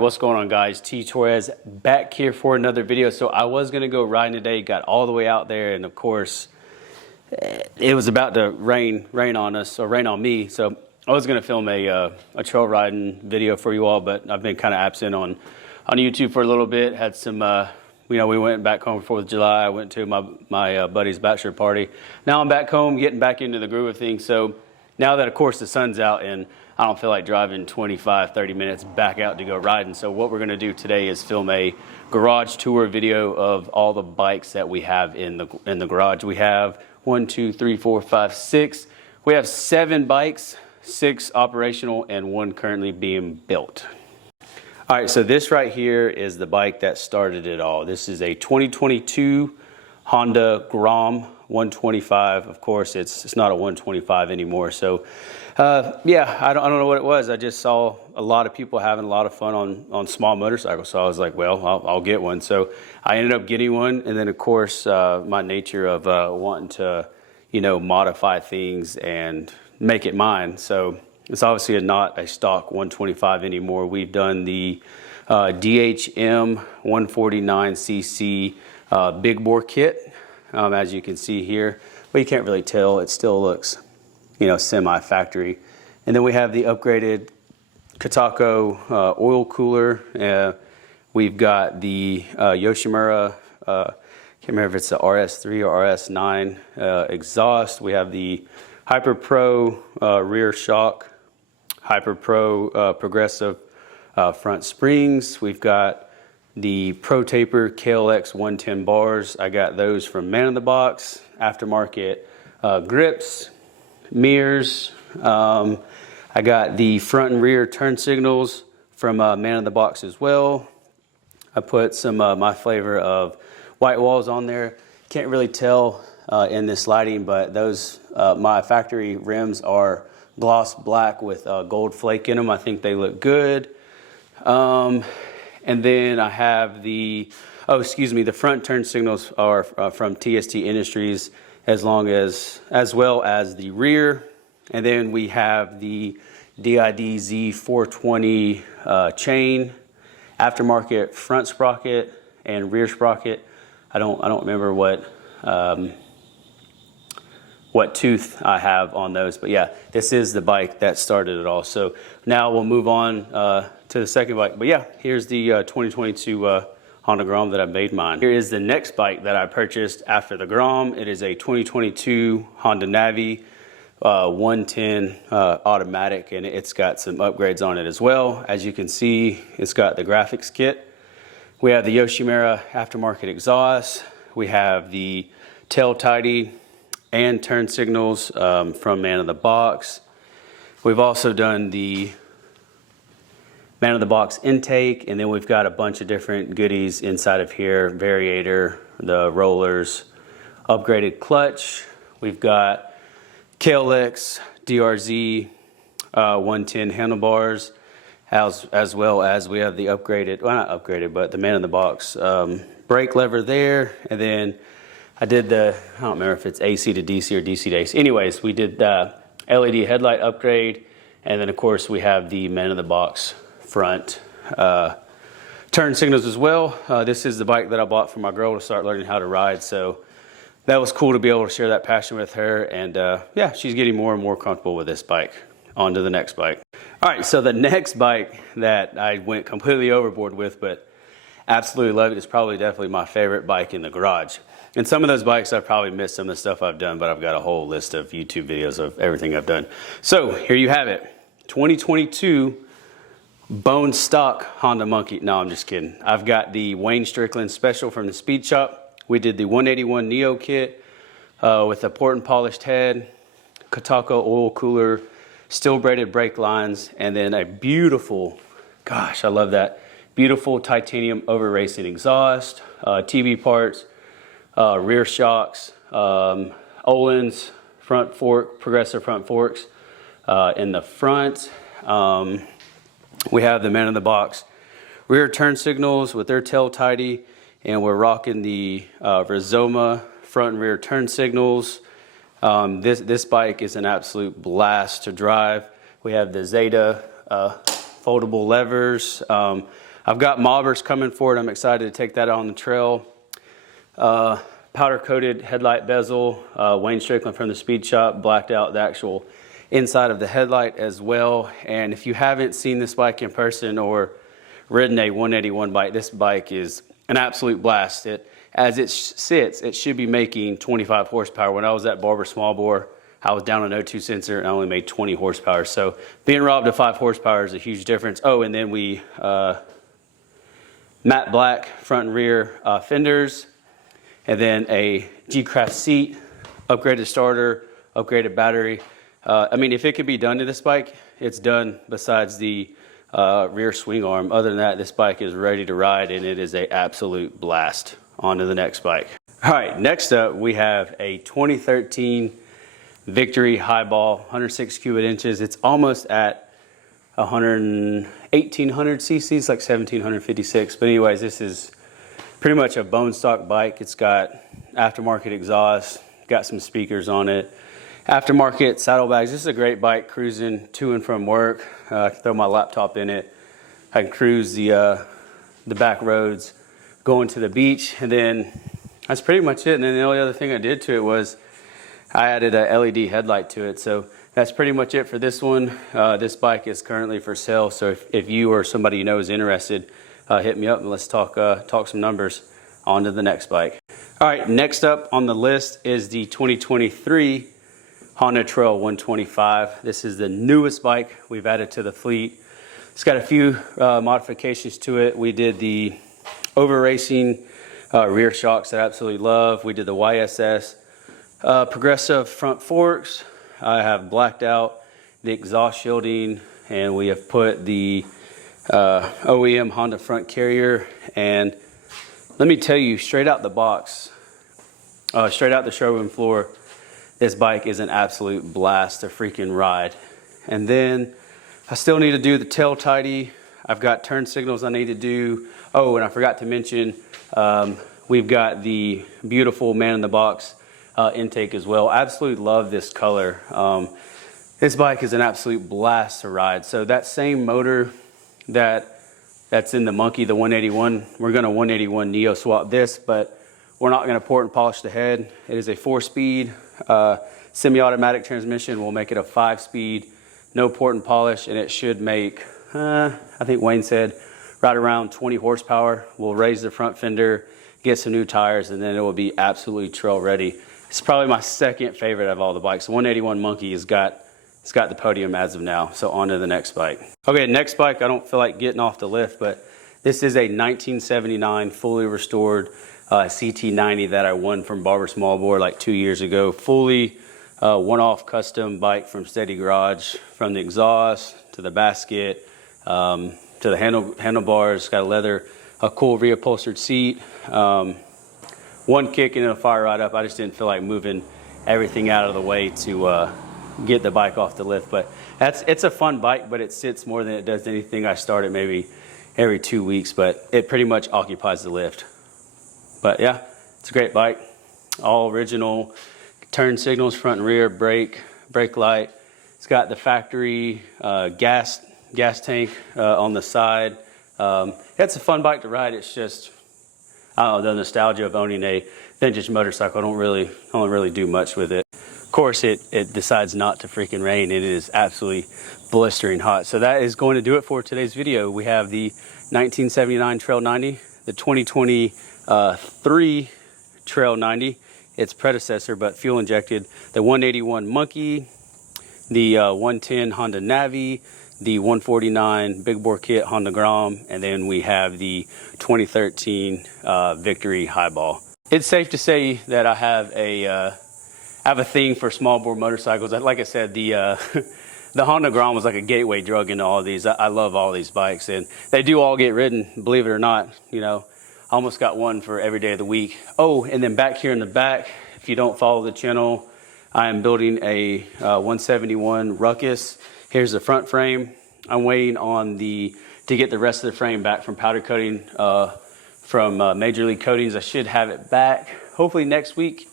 What's going on, guys? T Torres back here for another video. So I was gonna go riding today, got all the way out there, and of course it was about to rain on us, or rain on me. So I was gonna film a trail riding video for you all, but I've been kind of absent on YouTube for a little bit. Had some we went back home for 4th of July. I went to my buddy's bachelor party. Now I'm back home, getting back into the groove of things. So now that, of course, the sun's out and I don't feel like driving 25, 30 minutes back out to go riding. So what we're going to do today is film a garage tour video of all the bikes that we have in the garage. We have 1, 2, 3, 4, 5, 6. We have 7 bikes, 6 operational and 1 currently being built. All right, so this right here is the bike that started it all. This is a 2022 Honda Grom 125. Of course, it's not a 125 anymore. So yeah, I don't know what it was. I just saw a lot of people having a lot of fun on small motorcycles. So I was like, well, I'll get one. So I ended up getting one. And then, of course, my nature of wanting to, modify things and make it mine. So it's obviously not a stock 125 anymore. We've done the DHM 149cc big bore kit, as you can see here. But you can't really tell. It still looks, semi-factory. And then we have the upgraded Katako oil cooler. We've got the Yoshimura, can't remember if it's the RS3 or RS9 exhaust. We have the Hyper Pro rear shock, Hyper Pro progressive front springs. We've got the Pro Taper KLX 110 bars. I got those from Man in the Box, aftermarket grips, mirrors. I got the front and rear turn signals from Man in the Box as well. I put some my flavor of white walls on there. Can't really tell in this lighting, but those my factory rims are gloss black with gold flake in them. I think they look good. And then I have the front turn signals are from TST Industries, as well as the rear. And then we have the DID Z420 chain, aftermarket front sprocket and rear sprocket. I don't remember what tooth I have on those, but yeah, this is the bike that started it all. So now we'll move on to the second bike. But yeah, here's the 2022 Honda Grom that I made mine. Here is the next bike that I purchased after the Grom. It is a 2022 Honda Navi 110 automatic, and it's got some upgrades on it as well. As you can see, it's got the graphics kit. We have the Yoshimura aftermarket exhaust. We have the tail tidy and turn signals from Man in the Box. We've also done the Man in the Box intake, and then we've got a bunch of different goodies inside of here. Variator, the rollers, upgraded clutch. We've got KLX DRZ 110 handlebars, as well as we have the upgraded, well, not upgraded, but the Man in the Box brake lever there. And then I did I don't remember if it's AC to DC or DC to AC. Anyways, we did the LED headlight upgrade. And then, of course, we have the Man in the Box front turn signals as well. This is the bike that I bought for my girl to start learning how to ride. So that was cool to be able to share that passion with her. And yeah, she's getting more and more comfortable with this bike. On to the next bike. All right, so the next bike that I went completely overboard with, but absolutely love it, is probably definitely my favorite bike in the garage. And some of those bikes I've probably missed some of the stuff I've done, but I've got a whole list of YouTube videos of everything I've done. So here you have it, 2022 bone stock Honda Monkey. No, I'm just kidding. I've got the Wayne Strickland special from the Speed Shop. We did the 181 Neo kit with a port and polished head, Katako oil cooler, steel braided brake lines, and then a beautiful, gosh, I love that, beautiful titanium over racing exhaust, TB parts, rear shocks, Olin's front fork, progressive front forks in the front. We have the Man in the Box rear turn signals with their tail tidy, and we're rocking the Rizoma front and rear turn signals. This bike is an absolute blast to drive. We have the Zeta foldable levers. I've got mobbers coming for it. I'm excited to take that on the trail. Powder coated headlight bezel. Wayne Strickland from the Speed Shop blacked out the actual inside of the headlight as well. And if you haven't seen this bike in person or ridden a 181 bike, this bike is an absolute blast. As it sits, it should be making 25 horsepower. When I was at Barber Small Bore, I was down an O2 sensor and I only made 20 horsepower. So being robbed of 5 horsepower is a huge difference. Oh, and then we matte black front and rear fenders, and then a G-Craft seat, upgraded starter, upgraded battery. I mean, if it could be done to this bike, it's done besides the rear swing arm. Other than that, this bike is ready to ride and it is an absolute blast. On to the next bike. All right, next up we have a 2013 Victory Highball, 106 cubic inches. It's almost at 1800 cc's, like 1756. But anyways, this is pretty much a bone stock bike. It's got aftermarket exhaust, got some speakers on it, aftermarket saddlebags. This is a great bike cruising to and from work. I can throw my laptop in it. I can cruise the back roads going to the beach, and then that's pretty much it. And then the only other thing I did to it was I added a LED headlight to it. So that's pretty much it for this one. This bike is currently for sale. So if you or somebody you know is interested, hit me up and let's talk some numbers. On to the next bike. All right, next up on the list is the 2023 Honda Trail 125. This is the newest bike we've added to the fleet. It's got a few modifications to it. We did the over racing rear shocks that I absolutely love. We did the YSS progressive front forks. I have blacked out the exhaust shielding, and we have put the OEM Honda front carrier. And let me tell you, straight out the box, straight out the showroom floor, this bike is an absolute blast to freaking ride. And then I still need to do the tail tidy. I've got turn signals I need to do. Oh, and I forgot to mention, we've got the beautiful man in the box intake as well. I absolutely love this color. This bike is an absolute blast to ride. So that same motor that's in the Monkey, the 181, we're gonna 181 Neo swap this, but we're not gonna port and polish the head. It is a 4-speed semi-automatic transmission. We'll make it a 5-speed, no port and polish, and it should make, I think Wayne said, right around 20 horsepower. We'll raise the front fender, get some new tires, and then it will be absolutely trail ready. It's probably my second favorite of all the bikes. The 181 Monkey it's got the podium as of now. So on to the next bike. Okay, next bike, I don't feel like getting off the lift, but this is a 1979 fully restored CT90 that I won from Barber Small Bore like 2 years ago. Fully one-off custom bike from Steady Garage, from the exhaust to the basket, to the handlebars. Got a cool reupholstered seat. One kick and it'll fire right up. I just didn't feel like moving everything out of the way to get the bike off the lift. But it's a fun bike, but it sits more than it does anything. I start it maybe every 2 weeks, but it pretty much occupies the lift. But yeah, it's a great bike. All original turn signals, front and rear, brake light. It's got the factory gas tank on the side. It's a fun bike to ride. It's just, I don't know, the nostalgia of owning a vintage motorcycle. I don't really do much with it. Of course, it decides not to freaking rain. It is absolutely blistering hot. So that is going to do it for today's video. We have the 1979 Trail 90, the 2023 Trail 90, its predecessor, but fuel injected, the 181 Monkey, the 110 Honda Navi, the 149 Big Bore Kit Honda Grom, and then we have the 2013 Victory Highball. It's safe to say that I have a thing for small bore motorcycles. Like I said, the Honda Grom was like a gateway drug into all these. I love all these bikes, and they do all get ridden, believe it or not. You know, I almost got one for every day of the week. Oh, and then back here in the back, if you don't follow the channel, I am building a 171 Ruckus. Here's the front frame. I'm waiting on to get the rest of the frame back from powder coating from Major League Coatings. I should have it back hopefully next week.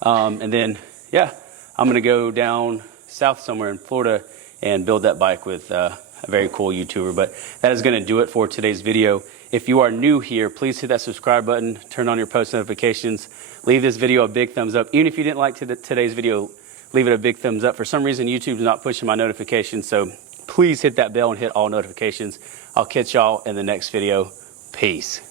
And then, yeah, I'm going to go down south somewhere in Florida and build that bike with a a very cool YouTuber. But that is going to do it for today's video. If you are new here, please hit that subscribe button, turn on your post notifications, leave this video a big thumbs up. Even if you didn't like today's video, leave it a big thumbs up. For some reason, YouTube's not pushing my notifications, so please hit that bell and hit all notifications. I'll catch y'all in the next video. Peace.